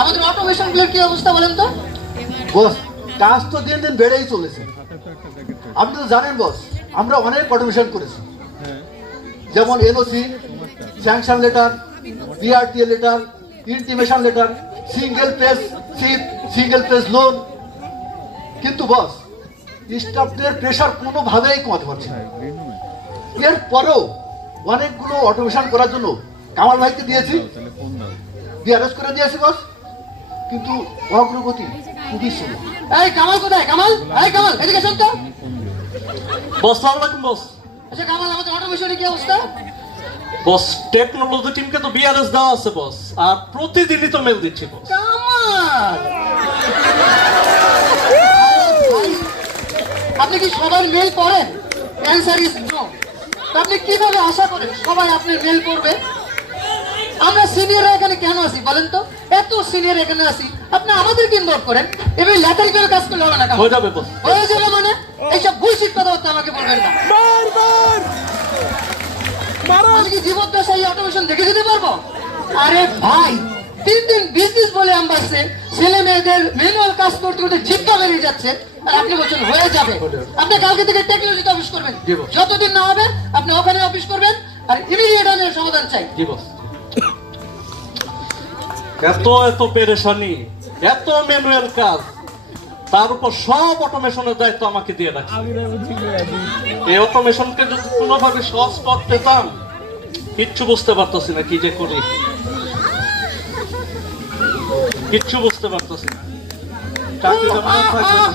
আমাদের অটোমেশন গুলোর কি অবস্থা বলেন তো? বস, কাজ তো দিন দিন বেড়েই চলেছে। আপনি তো জানেন বস, আমরা অনেক অটোমেশন করেছি, যেমন NOC, sanction letter, BRTA letter, intimation letter, single page sheep, single page loan. কিন্তু বস, স্টাফদের প্রেশার কোনোভাবেই কমাতে পারছে না। এরপরেও অনেকগুলো অটোমেশন করার জন্য কামাল ভাইকে দিয়েছি, বিআরএস করে দিয়েছি বস, কিন্তু অগ্রগতি খুবই স্লো। এই কামাল কোথায়? কামাল, এই কামাল এদিকে শোন তো। বস সালাম আলাইকুম বস। আচ্ছা কামাল, আমাদের অটোমেশনের কি অবস্থা? বস টেকনোলজি টিমকে তো বিআরএস দেওয়া আছে বস, আর প্রতিদিনই তো মেল দিচ্ছি বস। কামাল, আপনি কি সবার মেল পড়েন? Answer is no. আপনি কিভাবে আশা করেন সবাই আপনার মেল করবে? আমরা সিনিয়ররা এখানে কেন আছি বলেন তো? এত সিনিয়র এখানে আছি, আপনি আমাদেরকে ইনভলভ করেন। এবার লেটার করে কাজ করলে হবে না। হয়ে যাবে বস। হয়ে যাবে মানে? এইসব বুলশিট কথাবার্তা আমাকে বলবেন না। আমি কি জীবদ্দশায় অটোমেশন দেখে দিতে পারবো? আরে ভাই, 3 দিন বিজনেস বলে আমবাসে ছেলে মেয়েদের ম্যানুয়াল কাজ করতে করতে জিব্বা বেরিয়ে যাচ্ছে, আর আপনি বলছেন হয়ে যাবে। আপনি কালকে থেকে টেকনোলজিতে অফিস করবেন, যতদিন না হবে আপনি ওখানে অফিস করবেন, আর ইমিডিয়েট আমি সমাধান চাই। জি বস। এত পেরেশানি, এত ম্যানুয়াল কাজ, তার উপর সব অটোমেশনের দায়িত্ব আমাকে দিয়ে রাখছে। এই অটোমেশনকে যদি কোনোভাবে সহজ পথ পেতাম, কিচ্ছু বুঝতে পারতেছি না কি যে করি, কিচ্ছু বুঝতে পারতেছি না। চাকরিটা মনে থাকবে না।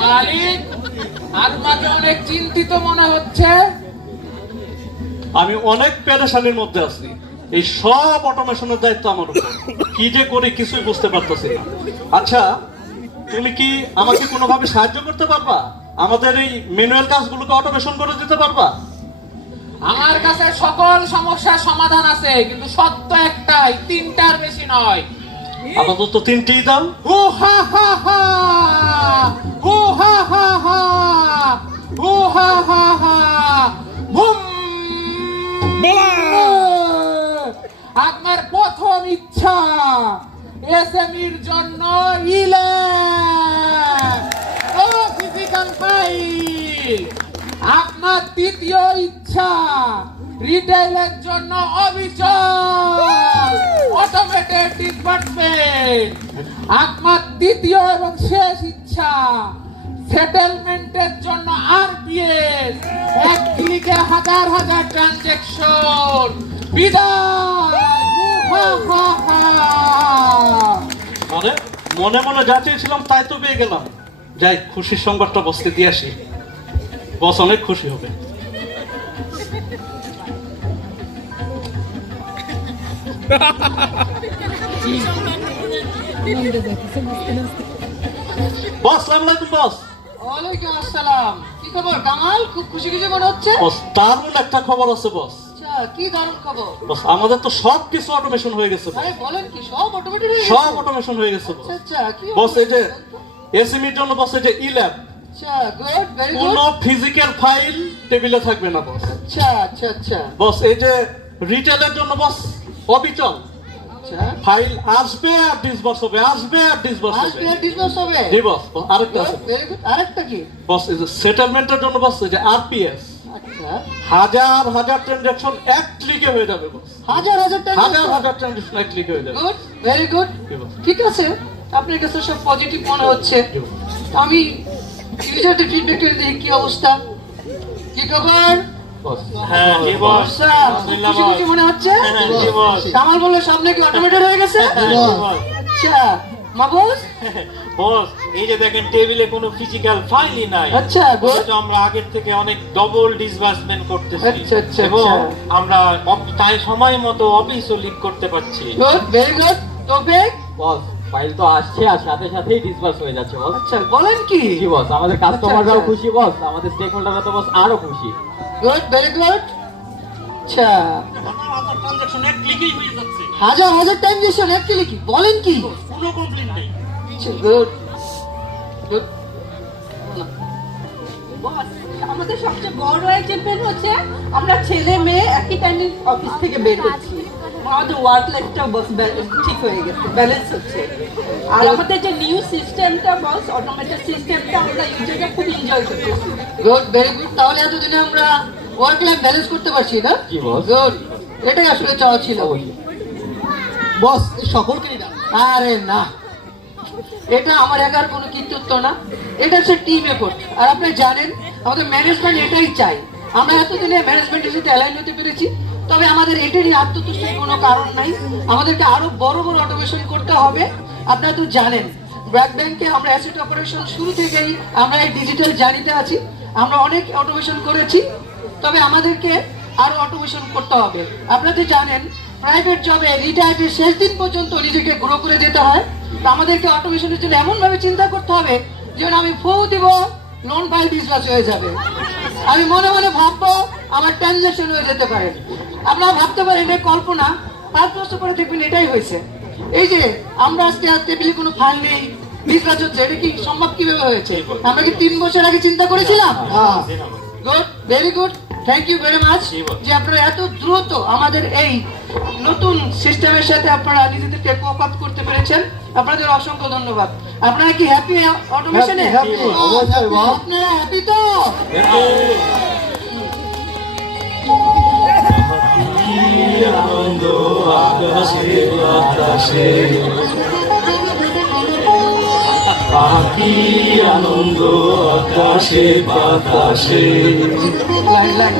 মালিক, আপনাকে অনেক চিন্তিত মনে হচ্ছে। আমি অনেক পেরেশানির মধ্যে আছি। এই সব অটোমেশনের দায়িত্ব আমার উপর, কি যে করি কিছুই বুঝতে পারতেছি না। আচ্ছা, তুমি কি আমাকে কোনোভাবে সাহায্য করতে পারবা? আমাদের এই ম্যানুয়াল কাজগুলোকে অটোমেশন করে দিতে পারবা? আমার কাছে সকল সমস্যার সমাধান আছে, কিন্তু সত্য একটাই, 3টার বেশি নয়। আপাতত 3টিই দাও। ও হা হা হা, ও হা হা হা, ও হা হা হা, বুম। আপনার প্রথম ইচ্ছা এসএমইর জন্য ফিজিক্যাল ফাইল। আপনার দ্বিতীয় ইচ্ছা রিটেইলের জন্য অবিচল অটোমেটেড ডিপার্টমেন্ট। আপনার তৃতীয় এবং শেষ ইচ্ছা সেটেলমেন্টের জন্য আরপিএস, এক ক্লিকে হাজার হাজার ট্রানজেকশন। বিদায়। মনে মনে যা চেয়েছিলাম তাই তো পেয়ে গেলাম। যাই, খুশির সংবাদটা বসকে দিয়ে আসি, বস অনেক খুশি হবে। বস সালাম আলাইকুম বস। ওয়ালাইকুম আসসালাম। কি খবর কামাল? খুব খুশি খুশি মনে হচ্ছে। বস দারুণ একটা খবর আছে বস। আচ্ছা, কি দারুণ খবর? বস আমাদের তো সব কিছু অটোমেশন হয়ে গেছে বস। আরে বলেন কি, সব অটোমেটেড হয়ে গেছে? সব অটোমেশন হয়ে গেছে বস। আচ্ছা, কি বস এই যে এসএমইর জন্য বস এই যে ই-ল্যাব, আচ্ছা, গুড, ভেরি গুড। কোনো ফিজিক্যাল ফাইল টেবিলে থাকবে না বস। আচ্ছা আচ্ছা আচ্ছা বস এই যে রিটেলের জন্য বস অবিচল, আচ্ছা। ফাইল আসবে আর ডিসবার্স হবে, আসবে আর ডিসবার্স আজ হবে। পেয়ার ডিসবার্স হবে? জি বস। আরেকটা আছে ভেরি গুড। আরেকটা কি? বস, এই যে সেটেলমেন্টের জন্য বস এই যে আরপিএস, আচ্ছা, হাজার হাজার ট্রানজাকশন এক ক্লিকে হয়ে যাবে বস। হাজার হাজার টাকা। হাজার হাজার ট্রানজাকশন এক ক্লিকে হয়ে যাবে। Good, very good. জি বস। ঠিক আছে, আপনার কাছে সব পজিটিভ মনে হচ্ছে। জি বস। আমি ইউজারদের ফিডব্যাক করে দেখি কি অবস্থা। কি খবর? বস হ্যাঁ জি বস। স্যার, খুশি খুশি মনে হচ্ছে? জি বস। কামাল বললো সামনে কি অটোমেটেড হয়ে গেছে? আচ্ছা মাহবুব, বস এই যে দেখেন টেবিলে কোনো ফিজিক্যাল ফাইলই নাই। আচ্ছা, good. বরঞ্চ আমরা আগের থেকে অনেক ডবল ডিসবার্সমেন্ট করতেছি আচ্ছা, আচ্ছা, এবং আচ্ছা। আমরা তাই সময় মতো অফিসও লিভ করতে পারছি। Good, very good. তৌফিক, বস, ফাইল তো আসছে আর সাথে সাথেই ডিসবার্স হয়ে যাচ্ছে বস। আচ্ছা বলেন কি? জি বস, আমাদের কাস্টমাররাও আচ্ছা। খুশি বস, আমাদের স্টেক হোল্ডাররা তো বস আরো খুশি। Good, very good. আচ্ছা, হাজার ট্রানজাকশন এক ক্লিকেই হয়ে যাচ্ছে, হাজার হাজার ট্রানজেকশন এক ক্লিকে, বলেন কি? কোনো কমপ্লেইন নেই। Good good. বস, আমাদের সবচেয়ে বড় অ্যাচিভমেন্ট হচ্ছে আমরা ছেলে মেয়ে একই টাইমে অফিস থেকে বের হচ্ছি। আমাদের ওয়ার্ক লাইফটাও বস ঠিক হয়ে গেছে, ব্যালেন্স হচ্ছে। আর আমাদের যে নিউ সিস্টেমটা বস, অটোমেটেড সিস্টেমটা, আমরা ইউজারটা খুব এনজয় করতেছি। Good, very good. তাহলে এতদিনে আমরা ওয়ার্ক লাইফ ব্যালেন্স করতে পারছি না? জি বস। গুড, এটাই আসলে চাওয়া ছিল। বস সকলকে না, আরে না, এটা আমার একার কোনো কৃতিত্ব না, এটা হচ্ছে টিম এফোর্ট। আর আপনি জানেন আমাদের ম্যানেজমেন্ট এটাই চাই। আমরা এতদিনে ম্যানেজমেন্টের সাথে অ্যালাইন হতে পেরেছি, তবে আমাদের এটারই আত্মতুষ্টির কোনো কারণ নাই। আমাদেরকে আরো বড় বড় অটোমেশন করতে হবে। আপনারা তো জানেন ব্র্যাক ব্যাংকে আমরা অ্যাসেট অপারেশন শুরু থেকেই আমরা এই ডিজিটাল জার্নিতে আছি। আমরা অনেক অটোমেশন করেছি, তবে আমাদেরকে আরো অটোমেশন করতে হবে। আপনারা তো জানেন প্রাইভেট জবে রিটায়ার্ডের শেষ দিন পর্যন্ত নিজেকে গ্রো করে যেতে হয়। তো আমাদেরকে অটোমেশনের জন্য এমন ভাবে চিন্তা করতে হবে যেন আমি ফো দিব, লোন ফাইল ডিসবার্স হয়ে যাবে। আমি মনে মনে ভাববো আমার ট্রানজাকশন হয়ে যেতে পারে। আপনারা ভাবতে পারেন এই কল্পনা 5 বছর পরে দেখবেন এটাই হয়েছে। এই যে আমরা আজকে আর টেবিলে কোনো ফাইল নেই, ডিসবার্স হচ্ছে, এটা কি সম্ভব কিভাবে হয়েছে? আমরা কি 3 বছর আগে চিন্তা করেছিলাম? হ্যাঁ good, very good, thank you very much যে আপনারা এত দ্রুত আমাদের এই নতুন সিস্টেমের সাথে আপনারা নিজেদেরকে কোপ আপ করতে পেরেছেন। আপনাদের অসংখ্য ধন্যবাদ। আপনারা কি হ্যাপি অটোমেশনে? Happy, অবশ্যই বস। আপনারা হ্যাপি তো? আনন্দ আকাশে বাতাসে। Line line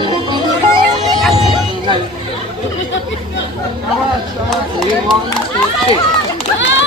line. 1, 2, 3